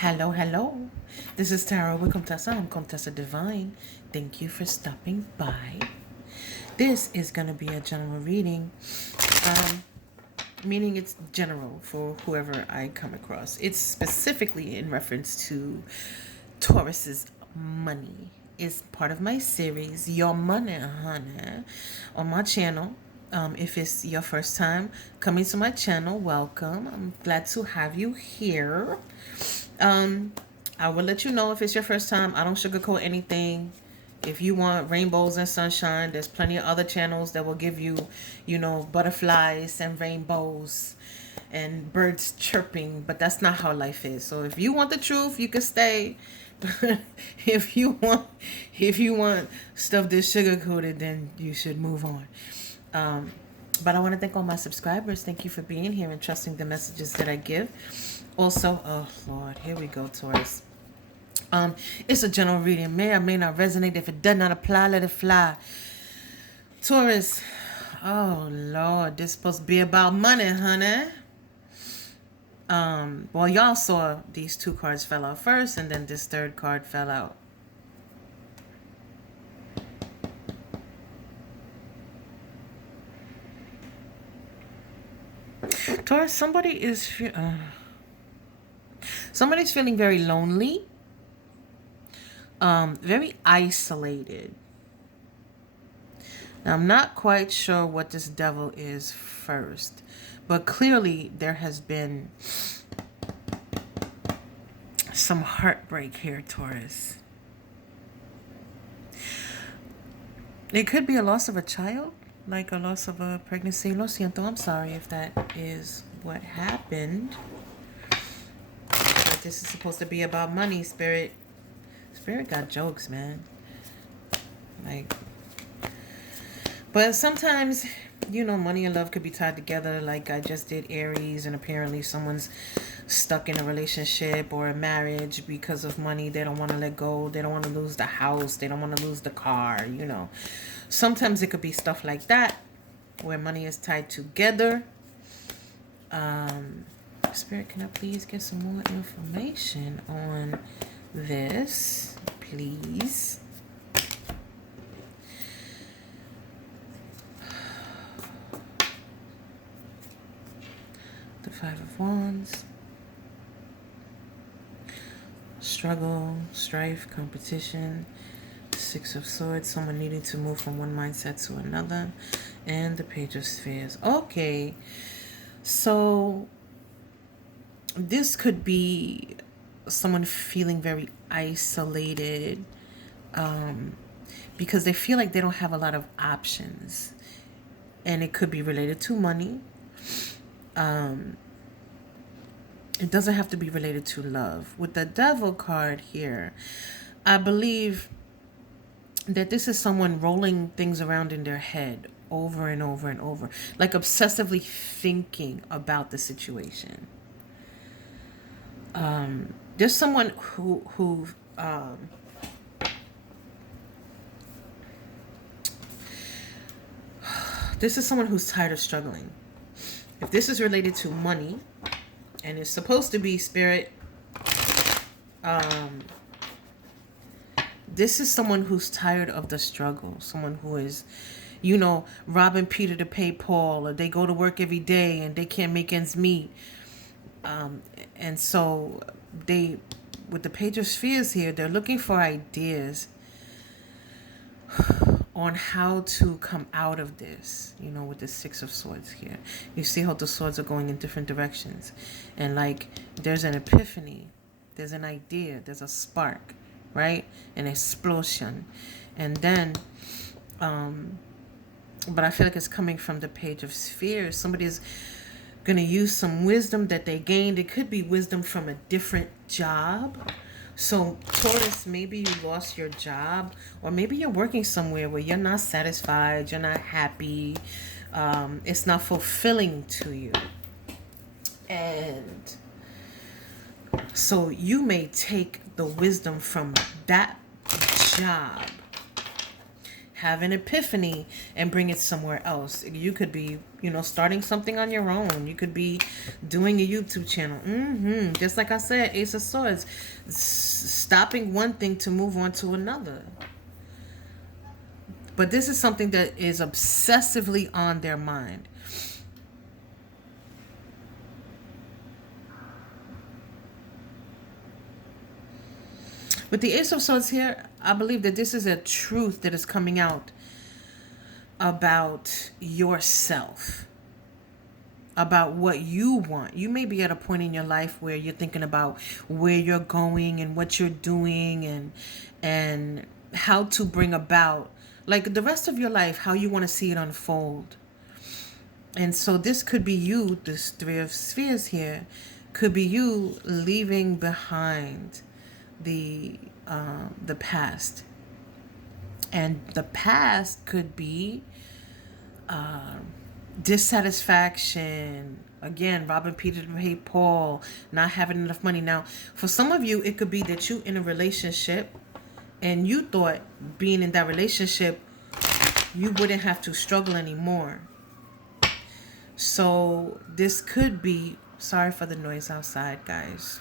Hello, hello. This is Tara with Contessa. I'm Contessa Divine. Thank you for stopping by. This is going to be a general reading, meaning it's general for whoever I come across. It's specifically in reference to Taurus's money. It's part of my series, Your Money, Honey, on my channel. If it's your first time coming to my channel, welcome. I'm glad to have you here. I will let you know if it's your first time. I don't sugarcoat anything. If you want rainbows and sunshine, there's plenty of other channels that will give you, butterflies and rainbows and birds chirping, but that's not how life is. So if you want the truth, you can stay. if you want stuff that's sugar coated, then you should move on. But I want to thank all my subscribers. Thank you for being here and trusting the messages that I give. Also, oh Lord, here we go, Taurus. It's a general reading. May or may not resonate. If it does not apply, let it fly. Taurus, oh Lord, this is supposed to be about money, honey. Well, y'all saw these two cards fell out first, and then this third card fell out. Taurus, somebody's feeling very lonely, very isolated. Now, I'm not quite sure what this devil is first, but clearly there has been some heartbreak here, Taurus. It could be a loss of a child, like a loss of a pregnancy. Lo siento, I'm sorry if that is what happened. But this is supposed to be about money, Spirit. Spirit got jokes, man. But sometimes, money and love could be tied together. Like I just did Aries, and apparently someone's stuck in a relationship or a marriage because of money. They don't want to let go. They don't want to lose the house. They don't want to lose the car, Sometimes it could be stuff like that where money is tied together. Spirit, can I please get some more information on this, please? The Five of Wands. Struggle, strife, competition. Six of Swords, someone needing to move from one mindset to another. And the Page of Spheres. Okay, so this could be someone feeling very isolated, because they feel like they don't have a lot of options. And it could be related to money. It doesn't have to be related to love. With the Devil card here, I believe that this is someone rolling things around in their head over and over and over, like obsessively thinking about the situation. There's someone who this is someone who's tired of struggling. If this is related to money, and it's supposed to be, Spirit, this is someone who's tired of the struggle. Someone who is, robbing Peter to pay Paul, or they go to work every day and they can't make ends meet. And so with the Page of Spheres here, they're looking for ideas on how to come out of this, with the Six of Swords here. You see how the swords are going in different directions. And there's an epiphany, there's an idea, there's a spark, right? An explosion. And then, but I feel like it's coming from the Page of Spheres. Somebody's going to use some wisdom that they gained. It could be wisdom from a different job. So Taurus, maybe you lost your job, or maybe you're working somewhere where you're not satisfied, you're not happy, it's not fulfilling to you. And so you may take the wisdom from that job, have an epiphany and bring it somewhere else. You could be, starting something on your own. You could be doing a YouTube channel. Just like I said, Ace of Swords, stopping one thing to move on to another. But this is something that is obsessively on their mind. With the Ace of Swords here, I believe that this is a truth that is coming out about yourself, about what you want. You may be at a point in your life where you're thinking about where you're going and what you're doing and how to bring about, like, the rest of your life, how you want to see it unfold. And so this could be you, this Three of Spheres here, could be you leaving behind the past. And the past could be dissatisfaction, again, robbing Peter to pay Paul, not having enough money. Now, for some of you, it could be that you in a relationship and you thought being in that relationship you wouldn't have to struggle anymore. So this could be, sorry for the noise outside, guys.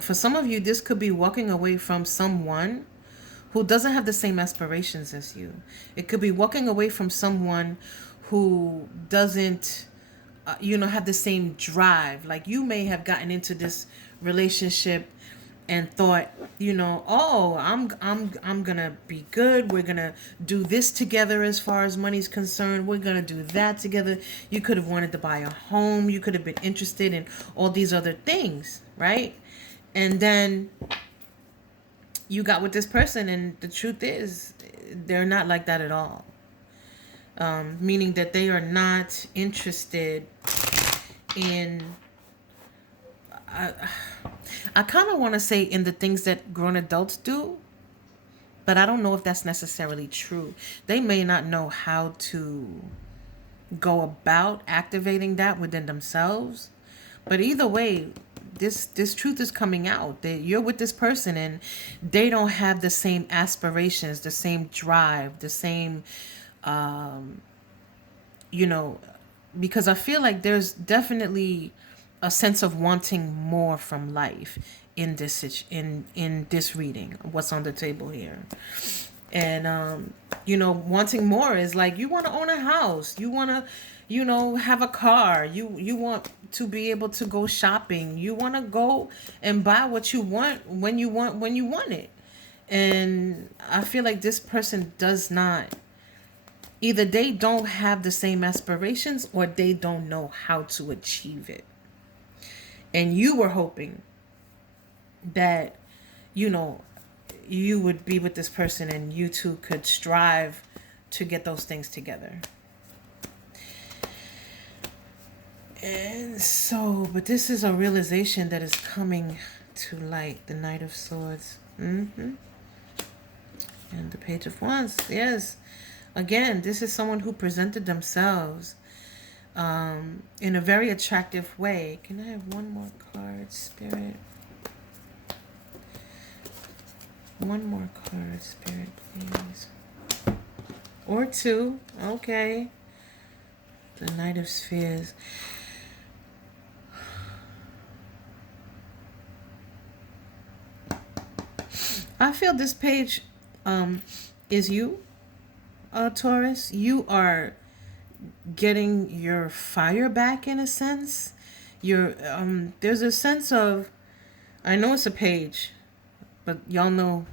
For some of you, this could be walking away from someone who doesn't have the same aspirations as you. It could be walking away from someone who doesn't, have the same drive. Like, you may have gotten into this relationship and thought, oh, I'm gonna be good. We're gonna do this together as far as money's concerned. We're gonna do that together. You could have wanted to buy a home. You could have been interested in all these other things, right? And then you got with this person, and the truth is, they're not like that at all. Meaning that they are not interested in, I kind of want to say, in the things that grown adults do, but I don't know if that's necessarily true. They may not know how to go about activating that within themselves. But either way, this truth is coming out that you're with this person and they don't have the same aspirations, the same drive, the same, because I feel like there's definitely a sense of wanting more from life in this in this reading, what's on the table here. And wanting more is like, you want to own a house, you want to have a car, you want to be able to go shopping, you want to go and buy what you want when you want it. And I feel like this person does not, either they don't have the same aspirations or they don't know how to achieve it. And you were hoping that you would be with this person and you two could strive to get those things together. And so, but this is a realization that is coming to light. The Knight of Swords. And the Page of Wands. Yes. Again, this is someone who presented themselves in a very attractive way. Can I have one more card, Spirit? One more card, Spirit, please. Or two. Okay. The Knight of Spheres. I feel this page is you, Taurus. You are getting your fire back, in a sense. You're there's a sense of, I know it's a page, but y'all know,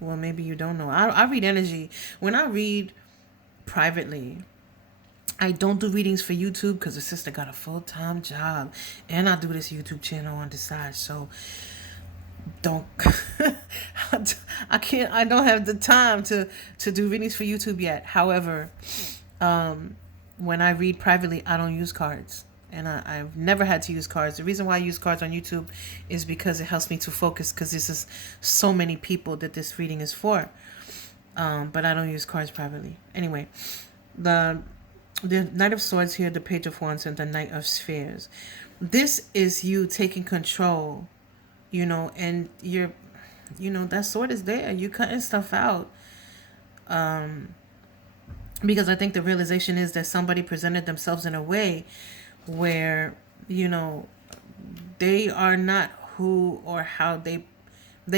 well, maybe you don't know. I read energy. When I read privately, I don't do readings for YouTube because the sister got a full-time job, and I do this YouTube channel on the side. So don't I don't have the time to do readings for YouTube yet. However, when I read privately, I don't use cards. And I've never had to use cards. The reason why I use cards on YouTube is because it helps me to focus, because this is so many people that this reading is for. But I don't use cards privately. Anyway, the Knight of Swords here, the Page of Wands, and the Knight of Spheres. This is you taking control, and that sword is there. You cutting stuff out. Because I think the realization is that somebody presented themselves in a way where, you know, they are not who or how they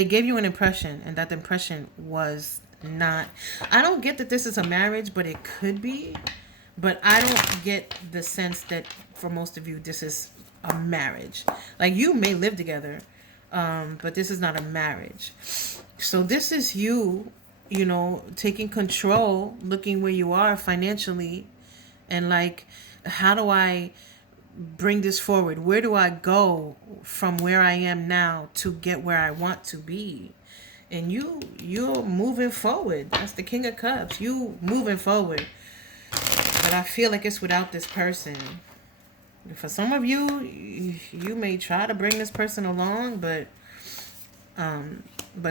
gave you an impression, and that impression was not. I don't get that this is a marriage, but it could be. But I don't get the sense that for most of you this is a marriage. Like, you may live together, but this is not a marriage. So this is you, taking control, looking where you are financially, and like, how do I bring this forward? Where do I go from where I am now to get where I want to be? And you're moving forward. That's the King of Cups. You moving forward. But I feel like it's without this person. For some of you, you may try to bring this person along, but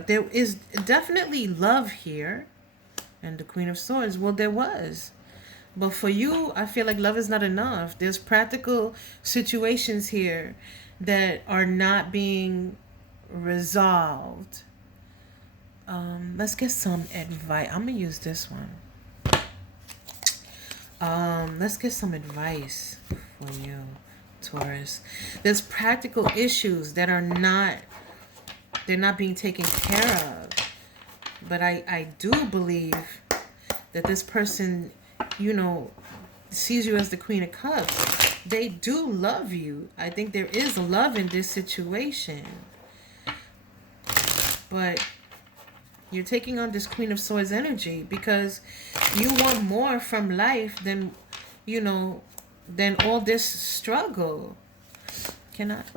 there is definitely love here. And the Queen of Swords, well, there was. But for you, I feel like love is not enough. There's practical situations here that are not being resolved. Let's get some advice. I'm going to use this one. Let's get some advice for you, Taurus. There's practical issues that they're not being taken care of. But I do believe that this person, sees you as the Queen of Cups. They do love you. I think there is love in this situation. But you're taking on this Queen of Swords energy because you want more from life than all this struggle. Chariot.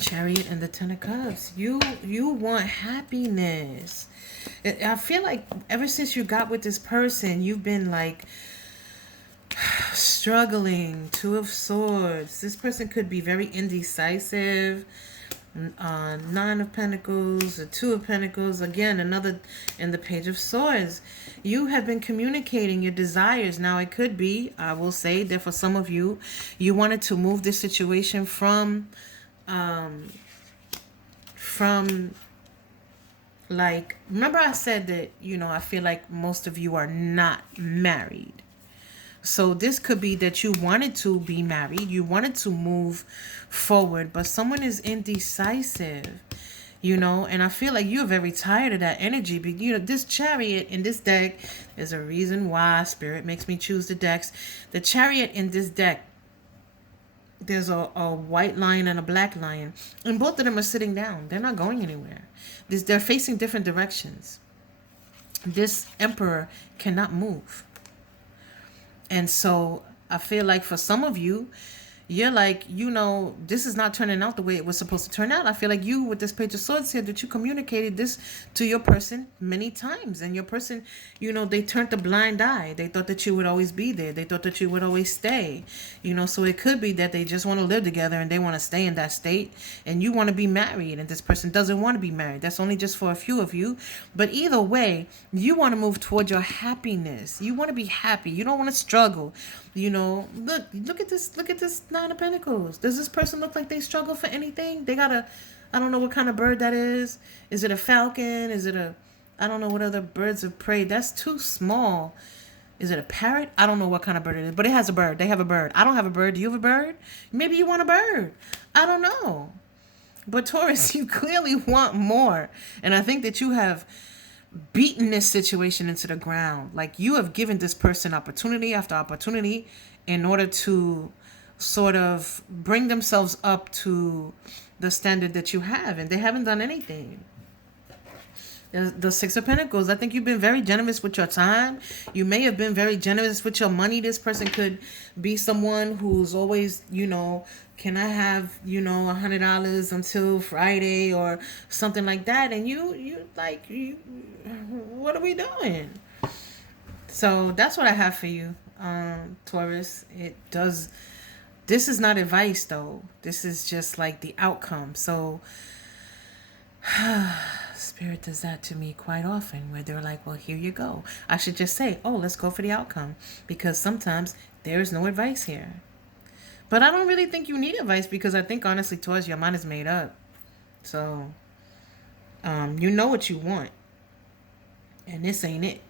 Chariot and the Ten of Cups. You want happiness. I feel like ever since you got with this person, you've been like struggling. Two of Swords. This person could be very indecisive. Nine of Pentacles, the Two of Pentacles, again another in the Page of Swords. You have been communicating your desires. Now it could be, I will say that for some of you, you wanted to move this situation from like, remember I said that, I feel like most of you are not married. So this could be that you wanted to be married, you wanted to move forward, but someone is indecisive, and I feel like you're very tired of that energy. But this Chariot in this deck, there's a reason why Spirit makes me choose the decks. The Chariot in this deck, there's a white lion and a black lion, and both of them are sitting down. They're not going anywhere. They're facing different directions. This Emperor cannot move. And so I feel like for some of you, you're like, this is not turning out the way it was supposed to turn out. I feel like you, with this Page of Swords here, that you communicated this to your person many times. And your person, they turned a blind eye. They thought that you would always be there. They thought that you would always stay. So it could be that they just want to live together and they want to stay in that state. And you want to be married and this person doesn't want to be married. That's only just for a few of you. But either way, you want to move towards your happiness. You want to be happy. You don't want to struggle. Look at this Nine of Pentacles. Does this person look like they struggle for anything? They got I don't know what kind of bird that is. Is it a falcon? Is it I don't know what other birds of prey. That's too small. Is it a parrot? I don't know what kind of bird it is, but it has a bird. They have a bird. I don't have a bird. Do you have a bird? Maybe you want a bird. I don't know. But Taurus, you clearly want more. And I think that you have beaten this situation into the ground. Like, you have given this person opportunity after opportunity in order to sort of bring themselves up to the standard that you have, and they haven't done anything. The Six of Pentacles, I think you've been very generous with your time. You may have been very generous with your money. This person could be someone who's always, can I have, $100 until Friday or something like that? And what are we doing? So that's what I have for you, Taurus. This is not advice though. This is just like the outcome. So Spirit does that to me quite often, where they're like, well, here you go. I should just say, oh, let's go for the outcome, because sometimes there is no advice here. But I don't really think you need advice because I think honestly, Taurus, your mind is made up. So, you know what you want, and this ain't it.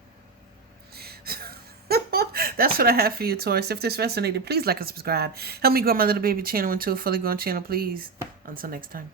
That's what I have for you, Taurus. If this resonated, please like and subscribe. Help me grow my little baby channel into a fully grown channel, please. Until next time.